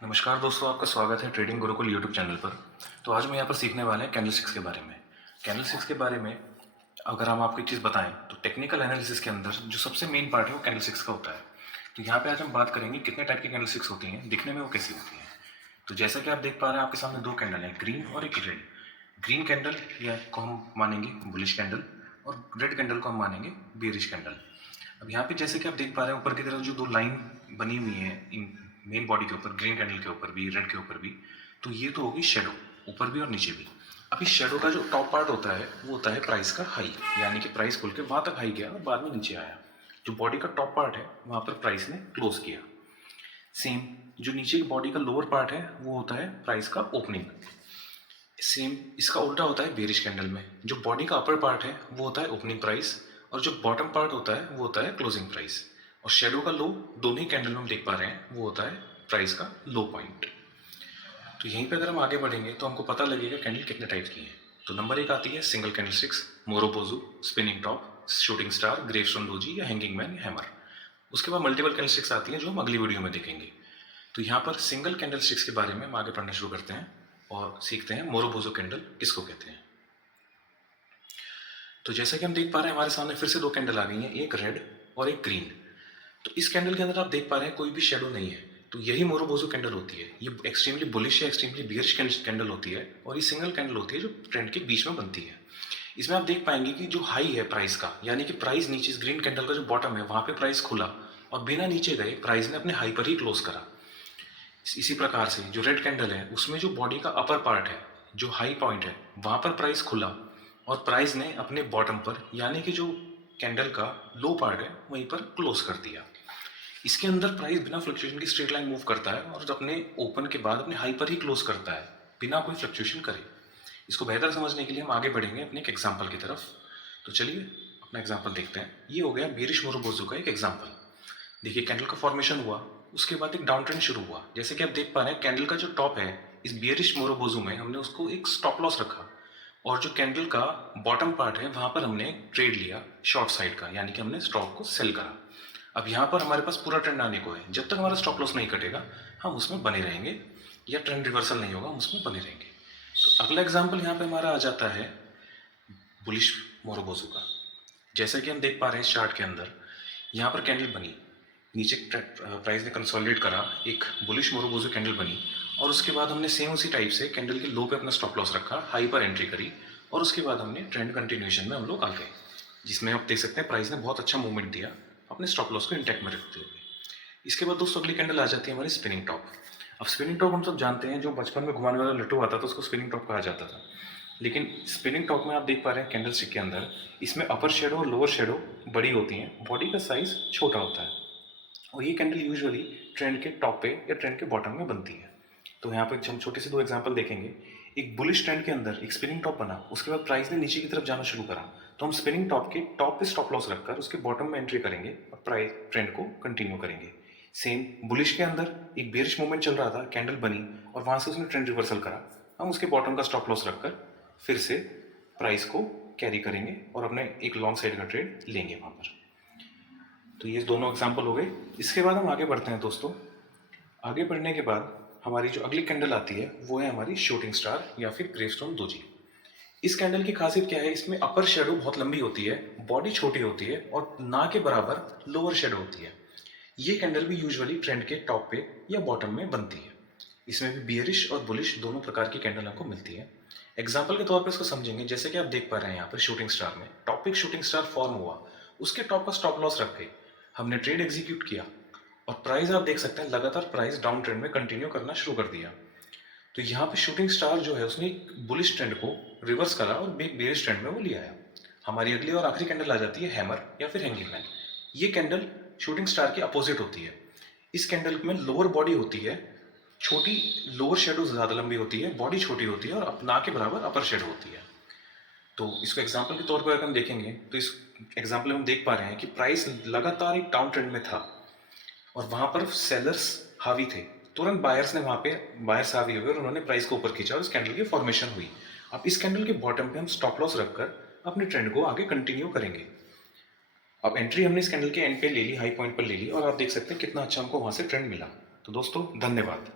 नमस्कार दोस्तों, आपका स्वागत है ट्रेडिंग गुरुकुल यूट्यूब चैनल पर। तो आज मैं यहाँ पर सीखने वाले हैं कैंडलस्टिक्स के बारे में। कैंडलस्टिक्स के बारे में अगर हम आपको एक चीज़ बताएं तो टेक्निकल एनालिसिस के अंदर जो सबसे मेन पार्ट है वो कैंडलस्टिक्स का होता है। तो यहाँ पे आज हम बात करेंगे कितने टाइप की कैंडलस्टिक्स होती हैं, दिखने में वो कैसी होती हैं। तो जैसा कि आप देख पा रहे हैं, आपके सामने दो कैंडल हैं, ग्रीन और एक रेड। ग्रीन कैंडल या को हम मानेंगे बुलिश कैंडल और रेड कैंडल को हम मानेंगे बेरिश कैंडल। अब यहाँ पे जैसे कि आप देख पा रहे हैं, ऊपर की तरफ जो दो लाइन बनी हुई है इन मेन बॉडी के ऊपर, ग्रीन कैंडल के ऊपर भी, रेड के ऊपर भी, तो ये तो होगी शेडो, ऊपर भी और नीचे भी। अब इस शेडो का जो टॉप पार्ट होता है वो होता है प्राइस का हाई, यानी कि प्राइस खुल के वहां तक हाई गया और बाद में नीचे आया। जो बॉडी का टॉप पार्ट है वहां पर प्राइस ने क्लोज किया। सेम जो नीचे की बॉडी का लोअर पार्ट है वो होता है प्राइस का ओपनिंग। सेम इसका उल्टा होता है बेरिश कैंडल में, जो बॉडी का अपर पार्ट है वो होता है ओपनिंग प्राइस और जो बॉटम पार्ट होता है वो होता है क्लोजिंग प्राइस। और शेडो का लो दोनों ही कैंडल में हम देख पा रहे हैं वो होता है प्राइस का लो पॉइंट। तो यहीं पे अगर हम आगे बढ़ेंगे तो हमको पता लगेगा कैंडल कितने टाइप की हैं। तो नंबर 1 आती है single candlesticks, marubozu, spinning top, shooting star, gravestone doji या हैंगिंग मैन, हैमर। उसके बाद मल्टीपल कैंडलस्टिक्स आती हैं जो हम अगली वीडियो में देखेंगे। तो यहाँ पर सिंगल कैंडलस्टिक्स के बारे में हम आगे पढ़ना शुरू करते हैं और सीखते हैं मोरोबोजो कैंडल किसको कहते हैं। तो जैसा कि हम देख पा रहे हैं, हमारे सामने फिर से दो कैंडल आ गई हैं, एक रेड और एक ग्रीन। तो इस कैंडल के अंदर आप देख पा रहे हैं कोई भी शेडो नहीं है, तो यही मोरोबोजो कैंडल होती है। ये एक्सट्रीमली बुलिश या एक्सट्रीमली बियरिश कैंडल होती है और ये सिंगल कैंडल होती है जो ट्रेंड के बीच में बनती है। इसमें आप देख पाएंगे कि जो हाई है प्राइस का, यानी कि प्राइस नीचे इस ग्रीन कैंडल का जो बॉटम है वहां पे प्राइस खुला और बिना नीचे गए प्राइस ने अपने हाई पर ही क्लोज करा। इसी प्रकार से जो रेड कैंडल है उसमें जो बॉडी का अपर पार्ट है, जो हाई पॉइंट है, वहां पर प्राइस खुला और प्राइस ने अपने बॉटम पर, यानी कि जो कैंडल का लो पार्ट है वहीं पर क्लोज कर दिया। इसके अंदर प्राइस बिना फ्लक्चुएशन की स्ट्रेट लाइन मूव करता है और अपने ओपन के बाद अपने हाई पर ही क्लोज करता है बिना कोई फ्लक्चुएशन करे। इसको बेहतर समझने के लिए हम आगे बढ़ेंगे अपने एक एग्जांपल की तरफ। तो चलिए अपना एग्जांपल देखते हैं। ये हो गया बेरिश मोरोबोजो का एक एग्जांपल। देखिए कैंडल का फॉर्मेशन हुआ, उसके बाद एक डाउन ट्रेंड शुरू हुआ। जैसे कि आप देख पा रहे हैं कैंडल का जो टॉप है इस बियरिश मोरोबोजो में हमने उसको एक स्टॉप लॉस रखा और जो कैंडल का बॉटम पार्ट है वहां पर हमने ट्रेड लिया शॉर्ट साइड का, यानी कि हमने स्टॉक को सेल करा। अब यहाँ पर हमारे पास पूरा ट्रेंड आने को है, जब तक हमारा स्टॉप लॉस नहीं कटेगा हम उसमें बने रहेंगे या ट्रेंड रिवर्सल नहीं होगा हम उसमें बने रहेंगे। तो अगला एग्जाम्पल यहाँ पे हमारा आ जाता है बुलिश मोरोबोजो का। जैसा कि हम देख पा रहे हैं चार्ट के अंदर यहाँ पर कैंडल बनी, नीचे प्राइस ने कंसोलिडेट करा, एक बुलिश मोरोबोजो कैंडल बनी और उसके बाद हमने सेम उसी टाइप से कैंडल के लो पे अपना स्टॉप लॉस रखा, हाई पर एंट्री करी और उसके बाद हमने ट्रेंड कंटिन्यूएशन में हम लोग आ गए, जिसमें आप देख सकते हैं प्राइस ने बहुत अच्छा मूवमेंट दिया अपने स्टॉप लॉस को इंटैक्ट में रखते हुए। इसके बाद दोस्तों अगली कैंडल आ जाती है हमारी स्पिनिंग टॉप। अब स्पिनिंग टॉप हम सब जानते हैं, जो बचपन में घुमाने वाला लट्टू आता था उसको स्पिनिंग टॉप कहा जाता था। लेकिन स्पिनिंग टॉप में आप देख पा रहे हैं कैंडल स्टिक के अंदर इसमें अपर शेडो और लोअर शेडो बड़ी होती हैं, बॉडी का साइज छोटा होता है और ये कैंडल यूजुअली ट्रेंड के टॉप पे या ट्रेंड के बॉटम में बनती है। तो यहाँ पे हम छोटे से दो एग्जांपल देखेंगे। एक बुलिश ट्रेंड के अंदर एक स्पिनिंग टॉप बना, उसके बाद प्राइस ने नीचे की तरफ जाना शुरू करा, तो हम स्पिनिंग टॉप के टॉप पे स्टॉप लॉस रखकर उसके बॉटम में एंट्री करेंगे और प्राइस ट्रेंड को कंटिन्यू करेंगे। सेम बुलिश के अंदर एक बेरिश मूवमेंट चल रहा था, कैंडल बनी और वहां से उसने ट्रेंड रिवर्सल करा, हम उसके बॉटम का स्टॉप लॉस रखकर फिर से प्राइस को कैरी करेंगे और अपने एक लॉन्ग साइड का ट्रेड लेंगे वहां पर। तो ये दोनों एग्जाम्पल हो गए। इसके बाद हम आगे बढ़ते हैं दोस्तों। आगे बढ़ने के बाद हमारी जो अगली कैंडल आती है वो है हमारी शूटिंग स्टार या फिर ग्रेवस्टोन डोजी। इस कैंडल की खासियत क्या है, इसमें अपर शेडो बहुत लंबी होती है, बॉडी छोटी होती है और ना के बराबर लोअर शेडो होती है। ये कैंडल भी यूजुअली ट्रेंड के टॉप पे या बॉटम में बनती है। इसमें भी बियरिश और बुलिश दोनों प्रकार की कैंडल हमको मिलती है। एग्जाम्पल के तौर पर इसको समझेंगे। जैसे कि आप देख पा रहे हैं यहाँ पर शूटिंग स्टार में टॉप पे शूटिंग स्टार फॉर्म हुआ, उसके टॉप का स्टॉप लॉस रख के हमने ट्रेड एग्जीक्यूट किया और प्राइस आप देख सकते हैं लगातार प्राइस डाउन ट्रेंड में कंटिन्यू करना शुरू कर दिया। तो यहाँ पे शूटिंग स्टार जो है उसने एक बुलिश ट्रेंड को रिवर्स करा और एक बेरिश ट्रेंड में वो ले आया। हमारी अगली और आखिरी कैंडल आ जाती है हैमर या फिर हैंगिंग मैन। ये कैंडल शूटिंग स्टार के अपोजिट होती है। इस कैंडल में लोअर बॉडी होती है छोटी, लोअर शेडो ज़्यादा लंबी होती है, बॉडी छोटी होती है और ना के बराबर अपर शेडो होती है। तो इसको एग्जाम्पल के तौर पर अगर हम देखेंगे तो इस एग्जाम्पल में हम देख पा रहे हैं कि प्राइस लगातार एक डाउन ट्रेंड में था और वहां पर सेलर्स हावी थे। तुरंत बायर्स ने वहां पे बायर्स हावी हुए और उन्होंने प्राइस को ऊपर खींचा और इस कैंडल की फॉर्मेशन हुई। अब इस कैंडल के बॉटम पे हम स्टॉप लॉस रखकर अपने ट्रेंड को आगे कंटिन्यू करेंगे। अब एंट्री हमने इस कैंडल के एंड पे ले ली, हाई पॉइंट पर ले ली और आप देख सकते हैं कितना अच्छा हमको वहां से ट्रेंड मिला। तो दोस्तों धन्यवाद।